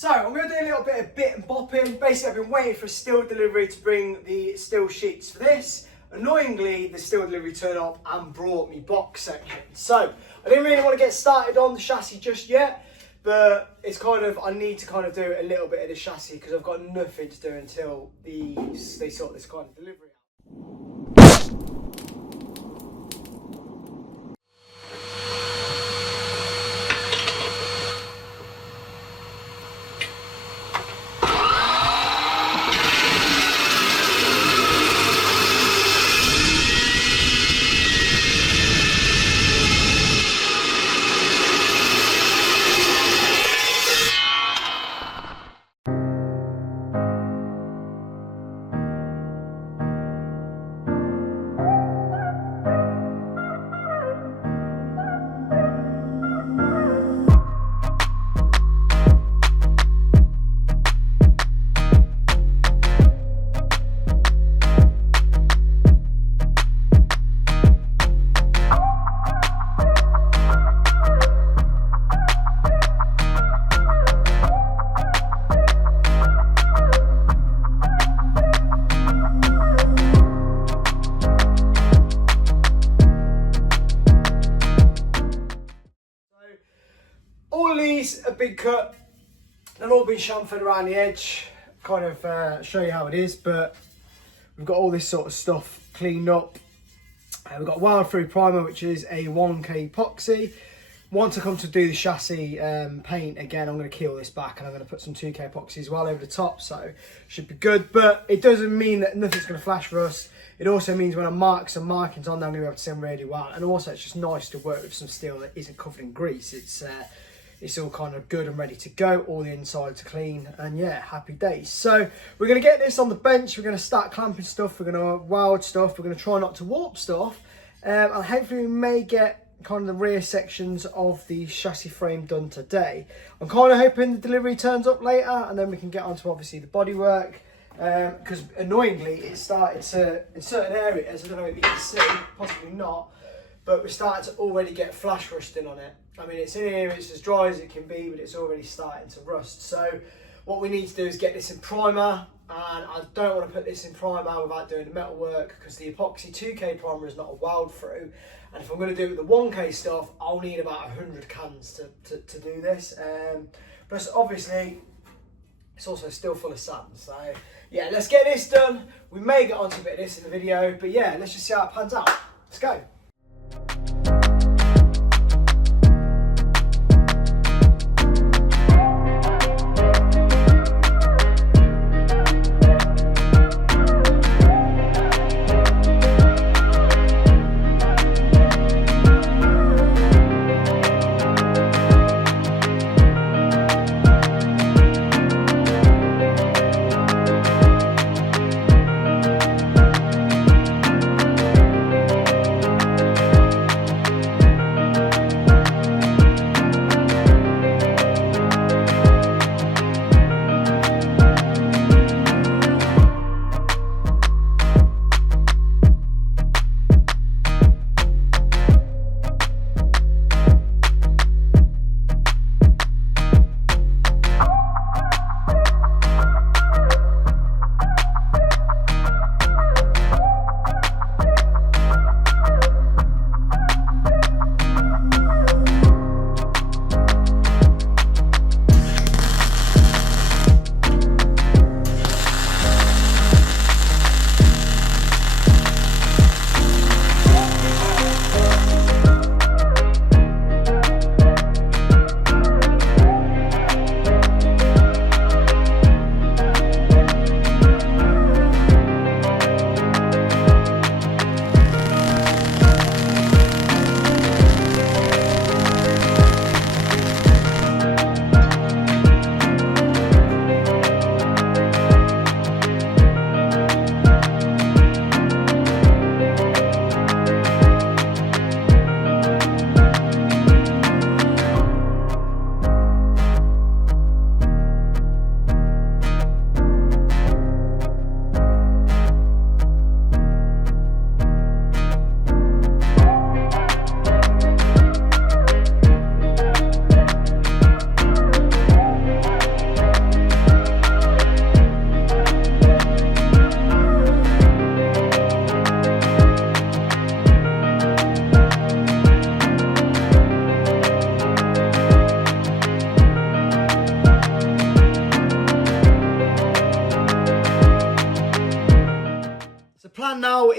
So I'm going to do a little bit of bit and bopping. Basically, I've been waiting for a steel delivery to bring the steel sheets for this. Annoyingly, the steel delivery turned up and brought me box section. So I didn't really want to get started on the chassis just yet, but it's kind of, I need to kind of do a little bit of the chassis because I've got nothing to do until they sort this kind of delivery out. All these are big cut, they've all been chamfered around the edge, kind of show you how it is, but we've got all this sort of stuff cleaned up. We've got Weld through primer, which is a 1K epoxy. Once I come to do the chassis paint again, I'm going to keel this back and I'm going to put some 2K epoxy as well over the top, so should be good. But it doesn't mean that nothing's going to flash rust. It also means when I mark some markings on there, I'm going to be able to see them really well. And also it's just nice to work with some steel that isn't covered in grease. It's all kind of good and ready to go. All the insides are clean, and yeah, happy days. So we're going to get this on the bench. We're going to start clamping stuff. We're going to weld stuff. We're going to try not to warp stuff. And hopefully we may get kind of the rear sections of the chassis frame done today. I'm kind of hoping the delivery turns up later, and then we can get onto obviously the bodywork. Because annoyingly, it started to, in certain areas, I don't know if you can see, possibly not, but we're starting to already get flash rusting on it. I mean, it's in here, it's as dry as it can be, but it's already starting to rust. So what we need to do is get this in primer, and I don't want to put this in primer without doing the metal work, because the epoxy 2K primer is not a weld through, and if I'm going to do the 1K stuff, I'll need about 100 cans to do this. Plus obviously it's also still full of sand, so yeah, let's get this done. We may get onto a bit of this in the video, but yeah, let's just see how it pans out. Let's go.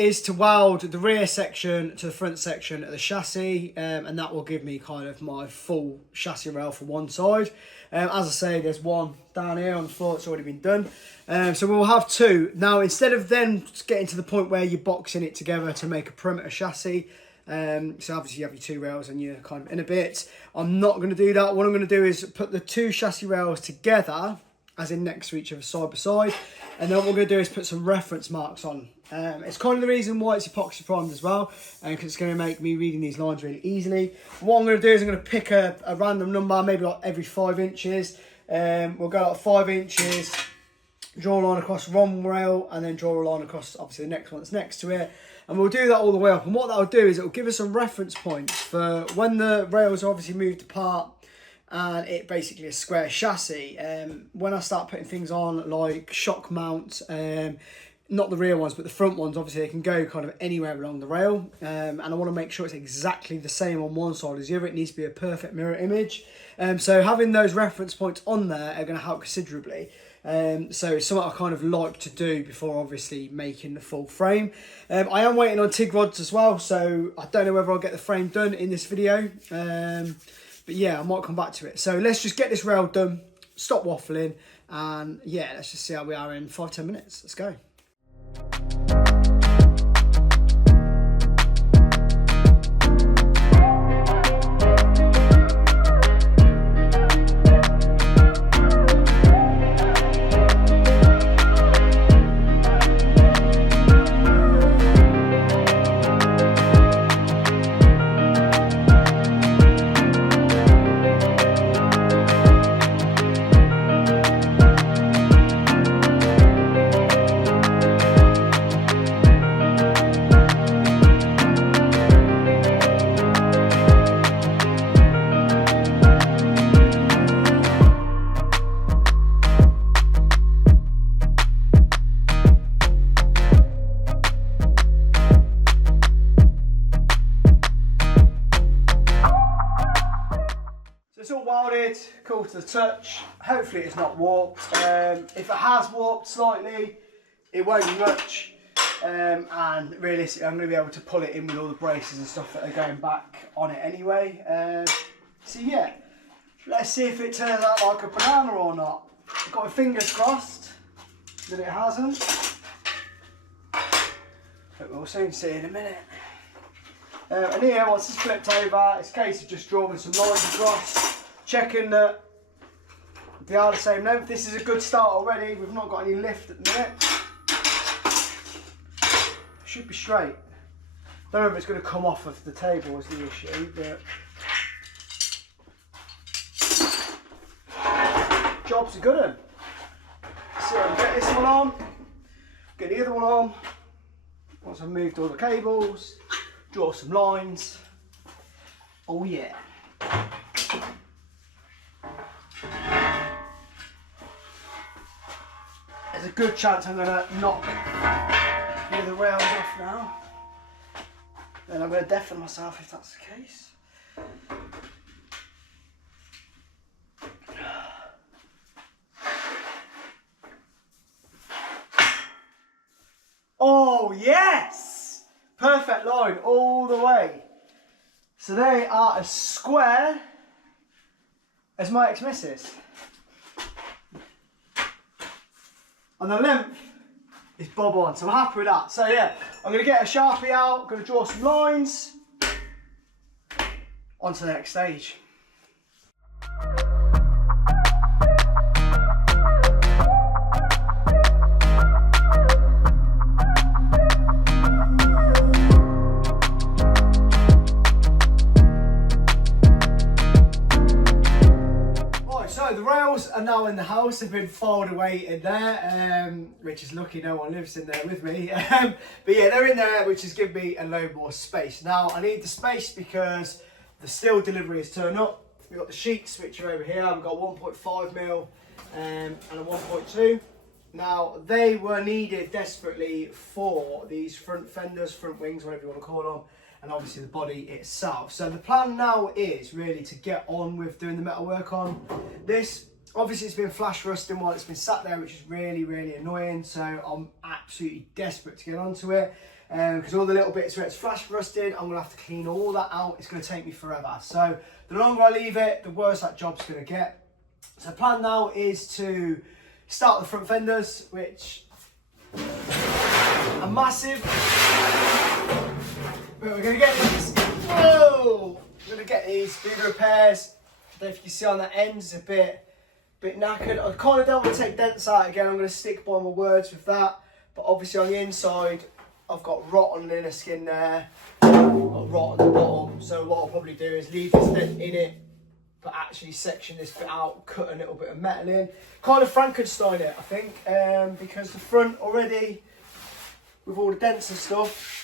is to weld the rear section to the front section of the chassis, and that will give me kind of my full chassis rail for one side. As I say, there's one down here on the floor that's already been done. So we'll have two. Now, instead of then getting to the point where you're boxing it together to make a perimeter chassis, so obviously you have your two rails and you're kind of in a bit, I'm not going to do that. What I'm going to do is put the two chassis rails together, as in next to each other, side by side, and then what we're going to do is put some reference marks on. It's kind of the reason why it's epoxy primed as well, because it's going to make me reading these lines really easily. What I'm going to do is I'm going to pick a random number, maybe like every 5 inches. We'll go like 5 inches, draw a line across one rail, and then draw a line across obviously the next one that's next to it. And we'll do that all the way up. And what that'll do is it'll give us some reference points for when the rails are obviously moved apart and it basically a square chassis. When I start putting things on like shock mounts, not the rear ones but the front ones, obviously they can go kind of anywhere along the rail, and I want to make sure it's exactly the same on one side as the other. It needs to be a perfect mirror image, so having those reference points on there are going to help considerably. So it's something I kind of like to do before obviously making the full frame. I am waiting on TIG rods as well, so I don't know whether I'll get the frame done in this video, but yeah, I might come back to it. So let's just get this rail done, stop waffling, and yeah, let's just see how we are in 5-10 minutes. Let's go. It's all welded, cool to the touch. Hopefully it's not warped. If it has warped slightly, it won't be much. And realistically, I'm going to be able to pull it in with all the braces and stuff that are going back on it anyway. So yeah, let's see if it turns out like a banana or not. I've got my fingers crossed that it hasn't. But we'll soon see in a minute. And here, once it's flipped over, it's a case of just drawing some lines across, checking that they are the same length. This is a good start already. We've not got any lift at the minute. Should be straight. Don't know if it's going to come off of the table is the issue, but job's a good one. So I'll get this one on, get the other one on. Once I've moved all the cables, draw some lines. Oh yeah. There's a good chance I'm going to knock the rails off now. Then I'm going to deafen myself if that's the case. Oh yes! Perfect line all the way. So they are as square as my ex-missus. And the length is bob on, so I'm happy with that. So yeah, I'm going to get a Sharpie out, going to draw some lines. On to the next stage. The rails are now in the house. They've been filed away in there, which is lucky no one lives in there with me. But yeah, they're in there, which has given me a load more space. Now I need the space because the steel delivery is turned up. We've got the sheets which are over here. We've got 1.5mm and a 1.2. Now they were needed desperately for these front fenders, front wings, whatever you want to call them, and obviously the body itself. So the plan now is really to get on with doing the metal work on this. Obviously it's been flash rusting while it's been sat there, which is really, really annoying. So I'm absolutely desperate to get onto it. because all the little bits where it's flash rusted, I'm going to have to clean all that out. It's going to take me forever. So the longer I leave it, the worse that job's going to get. So the plan now is to start the front fenders, which are massive. But we're going to get these. Whoa! We're going to get these, do the repairs. I don't know if you can see on that end, it's a bit knackered. I kind of don't want to take dents out again. I'm going to stick by my words with that. But obviously on the inside, I've got rot on the inner skin there. I've got rot on the bottom. So what I'll probably do is leave this dent in it, but actually section this bit out, cut a little bit of metal in. Kind of Frankenstein it, I think, because the front already, with all the dents and stuff,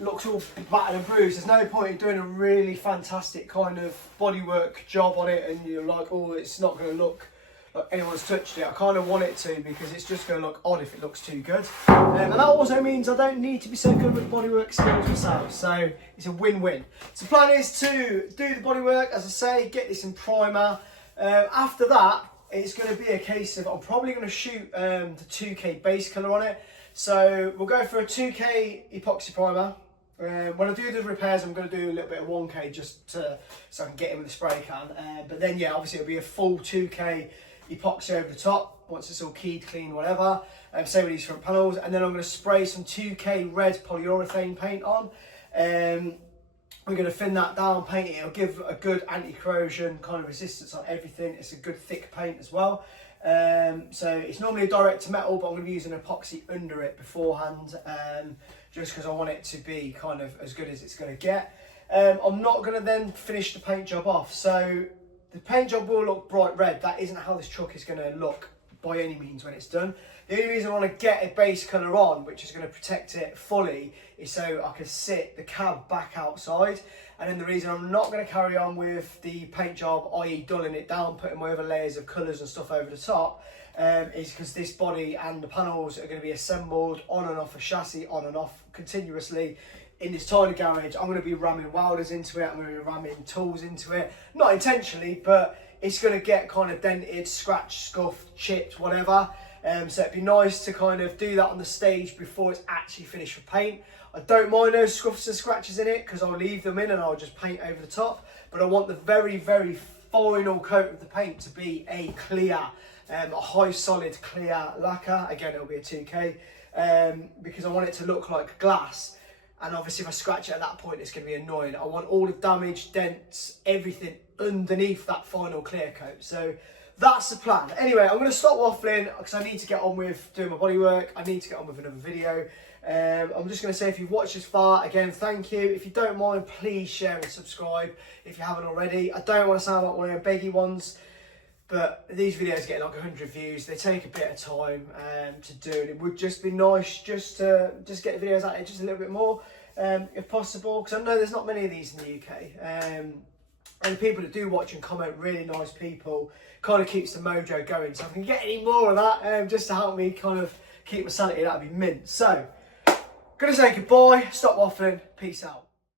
looks all battered and bruised. There's no point in doing a really fantastic kind of bodywork job on it and you're like, oh, it's not going to look like anyone's touched it. I kind of want it to, because it's just going to look odd if it looks too good. And that also means I don't need to be so good with bodywork skills myself, so it's a win-win. So the plan is to do the bodywork, as I say, get this in primer. After that, it's going to be a case of, I'm probably going to shoot the 2K base colour on it. So we'll go for a 2K epoxy primer. When I do the repairs, I'm going to do a little bit of 1K just so I can get in with the spray can. But then, yeah, obviously it'll be a full 2K epoxy over the top once it's all keyed, clean, whatever. Same with these front panels. And then I'm going to spray some 2K red polyurethane paint on. We're going to thin that down, paint it. It'll give a good anti-corrosion kind of resistance on everything. It's a good thick paint as well. So it's normally a direct to metal, but I'm going to be using epoxy under it beforehand, just because I want it to be kind of as good as it's going to get. I'm not going to then finish the paint job off. So the paint job will look bright red. That isn't how this truck is going to look by any means when it's done. The only reason I want to get a base colour on, which is going to protect it fully, is so I can sit the cab back outside. And then the reason I'm not going to carry on with the paint job, i.e. dulling it down, putting my other layers of colours and stuff over the top, is because this body and the panels are going to be assembled on and off a chassis, on and off continuously. In this tiny garage, I'm going to be ramming welders into it, I'm going to be ramming tools into it. Not intentionally, but it's going to get kind of dented, scratched, scuffed, chipped, whatever. So it'd be nice to kind of do that on the stage before it's actually finished with paint. I don't mind those scuffs and scratches in it because I'll leave them in and I'll just paint over the top. But I want the very, very final coat of the paint to be a clear, a high solid clear lacquer. Again, it'll be a 2K because I want it to look like glass. And obviously if I scratch it at that point, it's going to be annoying. I want all the damage, dents, everything underneath that final clear coat. So that's the plan. Anyway, I'm going to stop waffling because I need to get on with doing my bodywork. I need to get on with another video. I'm just going to say, if you've watched this far, again, thank you. If you don't mind, please share and subscribe if you haven't already. I don't want to sound like one of the beggy ones, but these videos get like 100 views. They take a bit of time to do, and it would just be nice just to get the videos out there just a little bit more, if possible, because I know there's not many of these in the UK. And the people that do watch and comment, really nice people, kind of keeps the mojo going. So if I can get any more of that, just to help me kind of keep my sanity, that'd be mint. So, gonna say goodbye, stop waffling, peace out.